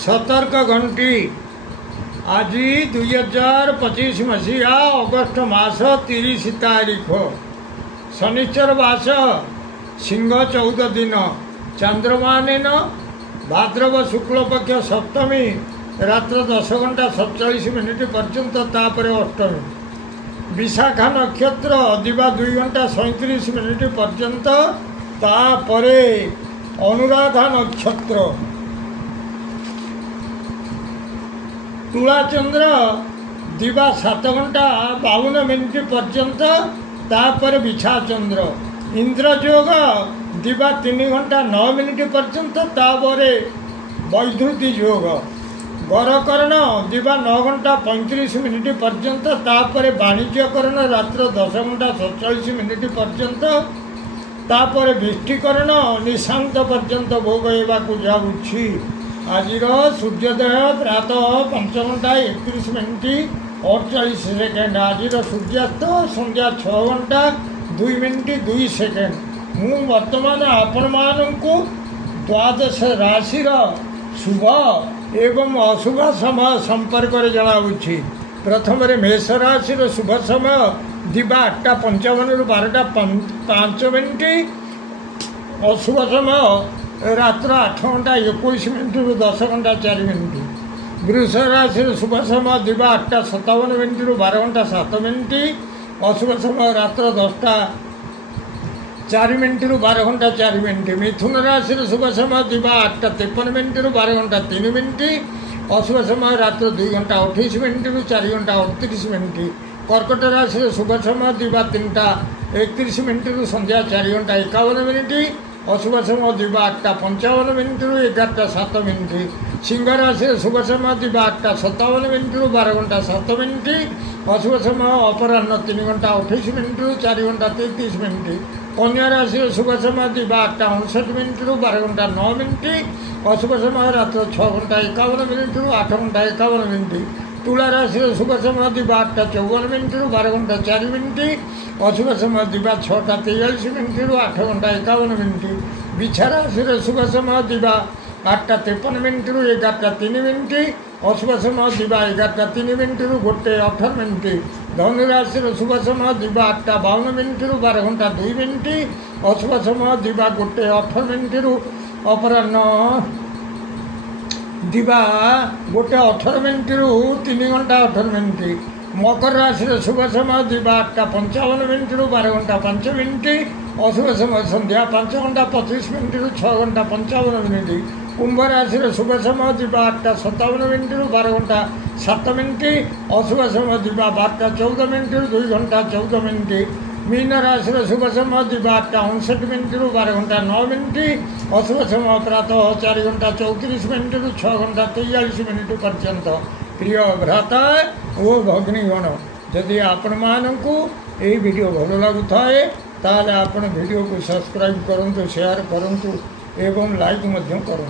सतर्क घंटी आज 2025 मसीहा अगस्ट मास 30 तारीख शनिचर मास सिंह 14 दिन चंद्रमान भाद्रव शुक्ल पक्ष सप्तमी रात्र 10:47 पर्यंत तापर अष्टमी विशाखा नक्षत्र दिवा 2:37 पर्यंत तापरे अनुराधा नक्षत्र तुला चंद्र दिवा 7:52 पर्यंत तापर विछा चंद्र इंद्रयोग दिवा 3:09 पर्यंत तापर वैद्युति योग गरकर्ण दिवा 9:35 पर्यंत तापर वाणिज्यकरण रात्र 10:47 पर्यंत तापर विष्टिकरण निशांत पर्यंत भोग होगाकू जाऊँगी। आज सूर्योदय प्रातः 5:31 आज सूर्यास्त संध्या 6:02 मु वर्तमान आपण मानू द्वादश राशि शुभ एवं अशुभ समय संपर्क जनाऊँगी। प्रथम मेष राशि शुभ समय दिवा 8:55 ରୁ 12:05 अशुभ समय रात्र 8:21 ରୁ 10:04। वृष राशि शुभ समय दिवा 8:57 ରୁ 12:07 अशुभ समय रात्र 10:04 ରୁ 12:04। मिथुन राशि शुभ समय दिवा 8:53 ରୁ 12:03 अशुभ समय रात्र 2:28 ରୁ 4:38। कर्कट राशि शुभ समय दिवा 3:31 ରୁ संध्या 4:51 अशुभ समय दिवा 8:55 ରୁ 11:07। सिंह राशि शुभ समय दिवा 8:57 ରୁ 12:07 अशुभ समय अपराह्न 3:28 ରୁ 4:33। कन्या राशि शुभ समय दिवा 8:59 ରୁ 12:09 अशुभ समय रात्र 6:51 ରୁ 8:51। तुला राशि शुभ समय दिवा 8:54 ରୁ 12:04 अशुभ समय दिवा 6:43 ରୁ 8:51। बिछा राशि शुभ समय दिवा 8:53 ରୁ 11:03 अशुभ समय दिवा 11:03 ରୁ 1:18। धनु राशि शुभ समय दिवा 8:52 ରୁ 12:02 अशुभ समय दिवा 1:18 ରୁ अपराह्न दिवा 1:18 ରୁ 3:18। मकर राशि शुभ समय दिवा 8:55 ରୁ 12:05 अशुभ समय संध्या 5:25 ରୁ 6:55। कुंभ राशि शुभ समय दिवा 8:57 ରୁ 12:07 अशुभ समय दिवा 12:14 ରୁ 2:14। मीन राशि शुभ समय दिवा 8:59 ରୁ 12:09 अशुभ समय प्रातः 4:34 ରୁ 6:43 पर्यंत। प्रिय भ्राता ओ भगिनीगण जदि आपण मानू यही वीडियो भल लगुए ताले आपण वीडियो को सब्सक्राइब करूँ, शेयर करूँ एवं लाइक करूँ।